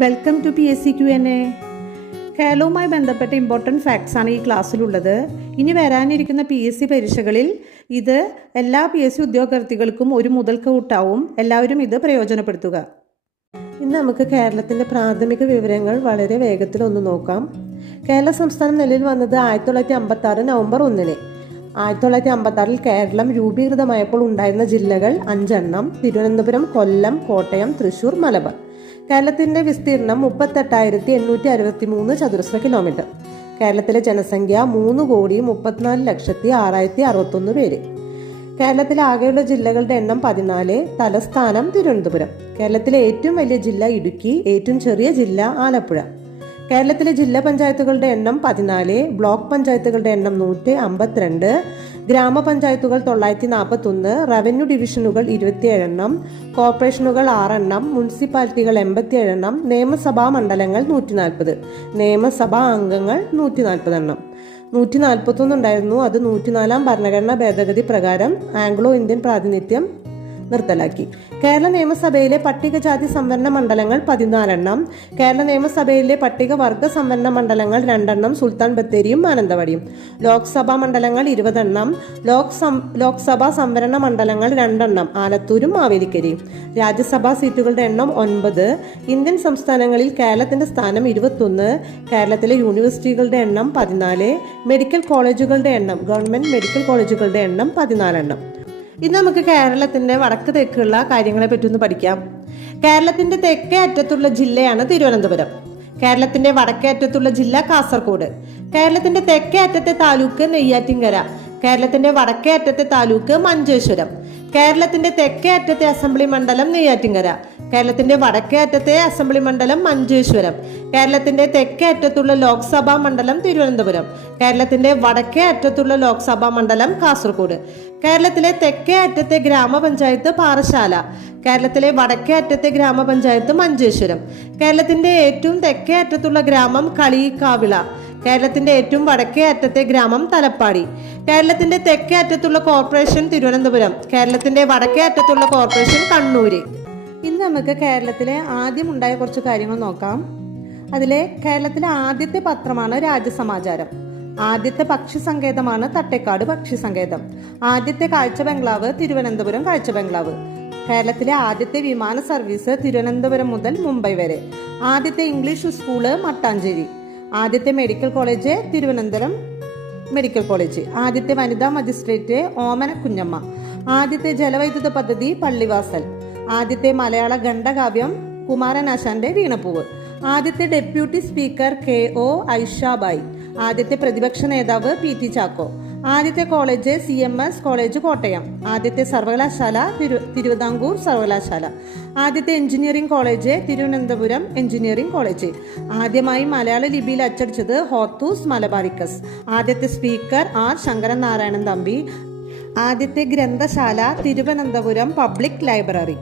Welcome to PSC Q&A. കേരളവുമായി ബന്ധപ്പെട്ട important facts ആണ് ഈ ക്ലാസ്സിലുള്ളത്. ഇനി വരാനിരിക്കുന്ന PSC പരീക്ഷകളിൽ ഇത് എല്ലാ PSC ഉദ്യോഗാർത്ഥികൾക്കും ഒരു മുതൽക്കൂട്ടാവും. എല്ലാവരും ഇത് പ്രയോജനപ്പെടുത്തുക. ഇന്ന് നമുക്ക് കേരളത്തിൻ്റെ പ്രാഥമിക വിവരങ്ങൾ വളരെ വേഗത്തിൽ ഒന്ന് നോക്കാം. കേരള സംസ്ഥാനം നിലവിൽ വന്നത് 1956 നവംബർ 1. 1956 കേരളം രൂപീകൃതമായപ്പോൾ ഉണ്ടായിരുന്ന ജില്ലകൾ 5 എണ്ണം: തിരുവനന്തപുരം, കൊല്ലം, കോട്ടയം, തൃശൂർ, മലബാർ. കേരളത്തിൻ്റെ വിസ്തീർണം 38,863 ചതുരശ്ര കിലോമീറ്റർ. കേരളത്തിലെ ജനസംഖ്യ 3,34,06,061 പേര്. കേരളത്തിലെ ആകെയുള്ള ജില്ലകളുടെ എണ്ണം 14. തലസ്ഥാനം തിരുവനന്തപുരം. കേരളത്തിലെ ഏറ്റവും വലിയ ജില്ല ഇടുക്കി, ഏറ്റവും ചെറിയ ജില്ല ആലപ്പുഴ. കേരളത്തിലെ ജില്ലാ പഞ്ചായത്തുകളുടെ എണ്ണം 14. ബ്ലോക്ക് പഞ്ചായത്തുകളുടെ എണ്ണം 152. ഗ്രാമപഞ്ചായത്തുകൾ 941. റവന്യൂ ഡിവിഷനുകൾ 27 എണ്ണം. കോർപ്പറേഷനുകൾ 6 എണ്ണം. മുനിസിപ്പാലിറ്റികൾ 87 എണ്ണം. നിയമസഭാ മണ്ഡലങ്ങൾ 140. നിയമസഭാ അംഗങ്ങൾ 140 എണ്ണം. 141 ഉണ്ടായിരുന്നു. അത് 104 ഭരണഘടനാ ഭേദഗതി പ്രകാരം ആംഗ്ലോ ഇന്ത്യൻ പ്രാതിനിധ്യം നിർത്തലാക്കി. കേരള നിയമസഭയിലെ പട്ടികജാതി സംവരണ മണ്ഡലങ്ങൾ 14 എണ്ണം. കേരള നിയമസഭയിലെ പട്ടികവർഗ സംവരണ മണ്ഡലങ്ങൾ 2 എണ്ണം, സുൽത്താൻ ബത്തേരിയും മാനന്തവാടിയും. ലോക്സഭാ മണ്ഡലങ്ങൾ 20 എണ്ണം. ലോക്സഭാ സംവരണ മണ്ഡലങ്ങൾ 2 എണ്ണം, ആലത്തൂരും മാവേലിക്കരയും. രാജ്യസഭാ സീറ്റുകളുടെ എണ്ണം 9. ഇന്ത്യൻ സംസ്ഥാനങ്ങളിൽ കേരളത്തിന്റെ സ്ഥാനം 21. കേരളത്തിലെ യൂണിവേഴ്സിറ്റികളുടെ എണ്ണം 14. മെഡിക്കൽ കോളേജുകളുടെ എണ്ണം, ഗവൺമെന്റ് മെഡിക്കൽ കോളേജുകളുടെ എണ്ണം 14 എണ്ണം. ഇന്ന് നമുക്ക് കേരളത്തിന്റെ വടക്ക് തെക്കുള്ള കാര്യങ്ങളെ പറ്റി ഒന്ന് പഠിക്കാം. കേരളത്തിന്റെ തെക്കേ അറ്റത്തുള്ള ജില്ലയാണ് തിരുവനന്തപുരം. കേരളത്തിന്റെ വടക്കേ അറ്റത്തുള്ള ജില്ല കാസർഗോഡ്. കേരളത്തിന്റെ തെക്കേ അറ്റത്തെ താലൂക്ക് നെയ്യാറ്റിൻകര. കേരളത്തിന്റെ വടക്കേ അറ്റത്തെ താലൂക്ക് മഞ്ചേശ്വരം. കേരളത്തിന്റെ തെക്കേ അറ്റത്തെ അസംബ്ലി മണ്ഡലം നെയ്യാറ്റിൻകര. കേരളത്തിന്റെ വടക്കേ അറ്റത്തെ അസംബ്ലി മണ്ഡലം മഞ്ചേശ്വരം. കേരളത്തിന്റെ തെക്കേ അറ്റത്തുള്ള ലോക്സഭാ മണ്ഡലം തിരുവനന്തപുരം. കേരളത്തിന്റെ വടക്കേ അറ്റത്തുള്ള ലോക്സഭാ മണ്ഡലം കാസർഗോഡ്. കേരളത്തിലെ തെക്കേ അറ്റത്തെ ഗ്രാമപഞ്ചായത്ത് പാറശാല. കേരളത്തിലെ വടക്കേ അറ്റത്തെ ഗ്രാമപഞ്ചായത്ത് മഞ്ചേശ്വരം. കേരളത്തിന്റെ ഏറ്റവും തെക്കേ അറ്റത്തുള്ള ഗ്രാമം കളിയിക്കാവിള. കേരളത്തിന്റെ ഏറ്റവും വടക്കേ അറ്റത്തെ ഗ്രാമം തലപ്പാടി. കേരളത്തിന്റെ തെക്കേ അറ്റത്തുള്ള കോർപ്പറേഷൻ തിരുവനന്തപുരം. കേരളത്തിന്റെ വടക്കേ അറ്റത്തുള്ള കോർപ്പറേഷൻ കണ്ണൂര്. ഇന്ന് നമുക്ക് കേരളത്തിലെ ആദ്യം ഉണ്ടായ കുറച്ച് കാര്യങ്ങൾ നോക്കാം. അതിലെ കേരളത്തിലെ ആദ്യത്തെ പത്രമാണ് രാജ്യസമാചാരം. ആദ്യത്തെ പക്ഷി സങ്കേതമാണ് തട്ടേക്കാട് പക്ഷി സങ്കേതം. ആദ്യത്തെ കാഴ്ച ബംഗ്ലാവ് തിരുവനന്തപുരം കാഴ്ച ബംഗ്ലാവ്. കേരളത്തിലെ ആദ്യത്തെ വിമാന സർവീസ് തിരുവനന്തപുരം മുതൽ മുംബൈ വരെ. ആദ്യത്തെ ഇംഗ്ലീഷ് സ്കൂള് മട്ടാഞ്ചേരി. ആദ്യത്തെ medical college Thiruvananthapuram medical college. ആദ്യത്തെ വനിതാ മജിസ്ട്രേറ്റ് ഓമന കുഞ്ഞമ്മ. ആദ്യത്തെ ജലവൈദ്യുത പദ്ധതി പള്ളിവാസൽ. ആദ്യത്തെ മലയാള ഖണ്ഡകാവ്യം കുമാരനാശാന്റെ വീണപ്പൂവ്. ആദ്യത്തെ ഡെപ്യൂട്ടി സ്പീക്കർ KO ഐഷാബായി. ആദ്യത്തെ പ്രതിപക്ഷ നേതാവ് PT ചാക്കോ. ആദ്യത്തെ കോളേജ് CMS കോളേജ് കോട്ടയം. ആദ്യത്തെ സർവകലാശാല തിരുവിതാംകൂർ സർവകലാശാല. ആദ്യത്തെ engineering college Thiruvananthapuram engineering college. ആദ്യമായി മലയാള ലിപിയിൽ അച്ചടിച്ചത് ഹോത്തൂസ് മലബാറിക്കസ്. ആദ്യത്തെ സ്പീക്കർ R ശങ്കരൻ നാരായണൻ തമ്പി. ആദ്യത്തെ ഗ്രന്ഥശാല തിരുവനന്തപുരം പബ്ലിക് ലൈബ്രറി.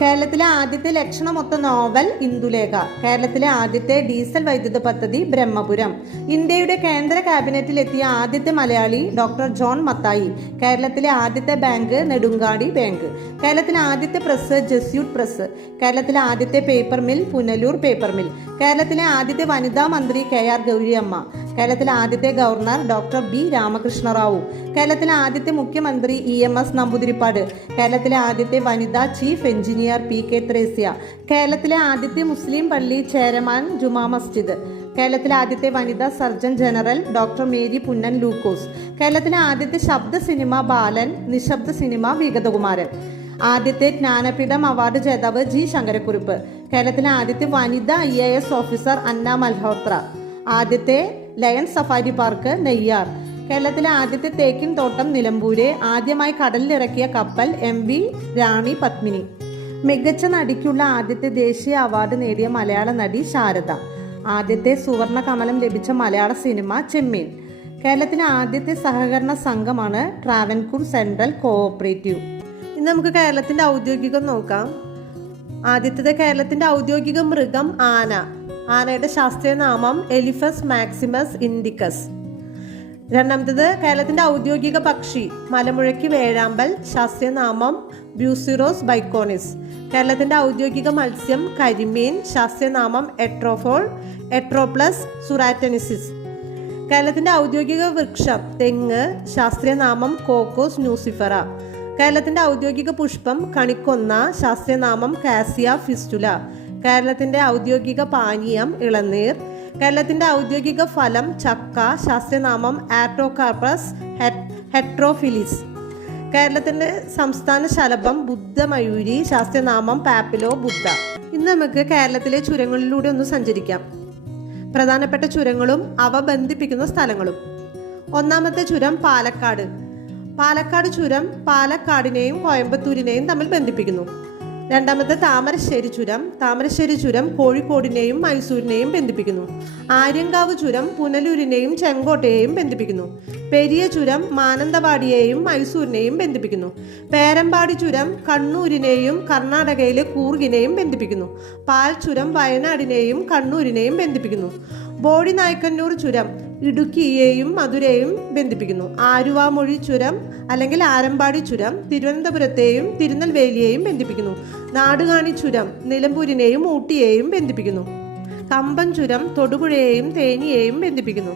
കേരളത്തിലെ ആദ്യത്തെ ലക്ഷണമൊത്ത നോവൽ ഇന്ദുലേഖ. കേരളത്തിലെ ആദ്യത്തെ ഡീസൽ വൈദ്യുത പദ്ധതി ബ്രഹ്മപുരം. ഇന്ത്യയുടെ കേന്ദ്ര ക്യാബിനറ്റിൽ എത്തിയ ആദ്യത്തെ മലയാളി ഡോക്ടർ ജോൺ മത്തായി. കേരളത്തിലെ ആദ്യത്തെ ബാങ്ക് നെടുങ്കാടി ബാങ്ക്. കേരളത്തിലെ ആദ്യത്തെ പ്രസ് ജസ്യൂട്ട് പ്രസ്. കേരളത്തിലെ ആദ്യത്തെ paper mill Punalur paper mill. കേരളത്തിലെ ആദ്യത്തെ വനിതാ മന്ത്രി KR ഗൗരിയമ്മ. കേരളത്തിലെ ആദ്യത്തെ governor doctor B Ramakrishna Rao. കേരളത്തിലെ ആദ്യത്തെ മുഖ്യമന്ത്രി EMS നമ്പൂതിരിപ്പാട്. കേരളത്തിലെ ആദ്യത്തെ വനിതാ ചീഫ് എഞ്ചിനീയർ PK ത്രേസ്യ. കേരളത്തിലെ ആദ്യത്തെ മുസ്ലിം പള്ളി ചെയർമാൻ ജുമാ മസ്ജിദ്. കേരളത്തിലെ ആദ്യത്തെ വനിതാ surgeon general doctor Mary Punnen Lukose. കേരളത്തിലെ ആദ്യത്തെ ശബ്ദ സിനിമ ബാലൻ, നിശബ്ദ സിനിമ വിഗതകുമാരൻ. ആദ്യത്തെ ജ്ഞാനപീഠം അവാർഡ് ജേതാവ് G ശങ്കരക്കുറുപ്പ്. കേരളത്തിലെ ആദ്യത്തെ വനിതാ IAS ഓഫീസർ അന്ന മൽഹോത്ര. ആദ്യത്തെ ലയൺ സഫാരി പാർക്ക് നെയ്യാർ. കേരളത്തിലെ ആദ്യത്തെ തേക്കിൻ തോട്ടം നിലമ്പൂര്. ആദ്യമായി കടലിലിറക്കിയ കപ്പൽ MV റാണി പത്മിനി. മികച്ച നടിക്കുള്ള ആദ്യത്തെ ദേശീയ അവാർഡ് നേടിയ മലയാള നടി ശാരദ. ആദ്യത്തെ സുവർണ കമലം ലഭിച്ച മലയാള സിനിമ ചെമ്മീൻ. കേരളത്തിലെ ആദ്യത്തെ സഹകരണ സംഘമാണ് ട്രാവൻകൂർ സെൻട്രൽ കോഓപ്പറേറ്റീവ്. ഇന്ന് നമുക്ക് കേരളത്തിന്റെ ഔദ്യോഗികം നോക്കാം. ആദ്യത്തേത് കേരളത്തിന്റെ ഔദ്യോഗിക മൃഗം ആന. ആനയുടെ ശാസ്ത്രീയ നാമം എലിഫസ് മാക്സിമസ് ഇൻഡിക്കസ്. രണ്ടാമത്തേത് കേരളത്തിന്റെ ഔദ്യോഗിക പക്ഷി മലമുഴക്കി വേഴാമ്പൽ. ശാസ്ത്രീയ നാമം ബ്യൂസിറോസ് ബൈക്കോണിസ്. കേരളത്തിൻ്റെ ഔദ്യോഗിക മത്സ്യം കരിമീൻ, ശാസ്ത്രീയനാമം എട്രോഫോൾ, എട്രോപ്ലസ് സുറാറ്റനിസിസ്. കേരളത്തിൻ്റെ ഔദ്യോഗിക വൃക്ഷം തെങ്ങ്, ശാസ്ത്രീയനാമം കോക്കോസ് ന്യൂസിഫറ. കേരളത്തിൻ്റെ ഔദ്യോഗിക പുഷ്പം കണിക്കൊന്ന, ശാസ്ത്രീയനാമം കാസിയ ഫിസ്റ്റുല. കേരളത്തിൻ്റെ ഔദ്യോഗിക പാനീയം ഇളനീർ. കേരളത്തിൻ്റെ ഔദ്യോഗിക ഫലം ചക്ക, ശാസ്ത്രീയനാമം ആർട്ടോകാർപ്പസ് ഹെട്രോഫിലിസ്. കേരളത്തിൻ്റെ സംസ്ഥാന ശലഭം ബുദ്ധമയൂരി, ശാസ്ത്രീയനാമം പാപ്പിലോ ബുദ്ധ. ഇന്ന് നമുക്ക് കേരളത്തിലെ ചുരങ്ങളിലൂടെ ഒന്ന് സഞ്ചരിക്കാം. പ്രധാനപ്പെട്ട ചുരങ്ങളും അവ ബന്ധിപ്പിക്കുന്ന സ്ഥലങ്ങളും. ഒന്നാമത്തെ ചുരം പാലക്കാട്. പാലക്കാട് ചുരം പാലക്കാടിനെയും കോയമ്പത്തൂരിനെയും തമ്മിൽ ബന്ധിപ്പിക്കുന്നു. രണ്ടാമത്തെ താമരശ്ശേരി ചുരം. താമരശ്ശേരി ചുരം കോഴിക്കോടിനെയും മൈസൂരിനെയും ബന്ധിപ്പിക്കുന്നു. ആര്യങ്കാവ് ചുരം പുനലൂരിനെയും ചെങ്കോട്ടയെയും ബന്ധിപ്പിക്കുന്നു. പെരിയ ചുരം മാനന്തവാടിയെയും മൈസൂരിനെയും ബന്ധിപ്പിക്കുന്നു. പേരമ്പാടി ചുരം കണ്ണൂരിനെയും കർണാടകയിലെ കൂർഗിനെയും ബന്ധിപ്പിക്കുന്നു. പാൽ ചുരം വയനാടിനെയും കണ്ണൂരിനെയും ബന്ധിപ്പിക്കുന്നു. ബോഡി നായ്ക്കന്നൂർ ചുരം ഇടുക്കിയെയും മധുരയെയും ബന്ധിപ്പിക്കുന്നു. ആരുവാമൊഴി ചുരം അല്ലെങ്കിൽ ആരമ്പാടി ചുരം തിരുവനന്തപുരത്തെയും തിരുനെൽവേലിയെയും ബന്ധിപ്പിക്കുന്നു. നാടുകാണി ചുരം നിലമ്പൂരിനെയും ഊട്ടിയെയും ബന്ധിപ്പിക്കുന്നു. കമ്പം ചുരം തൊടുപുഴയെയും തേനിയെയും ബന്ധിപ്പിക്കുന്നു.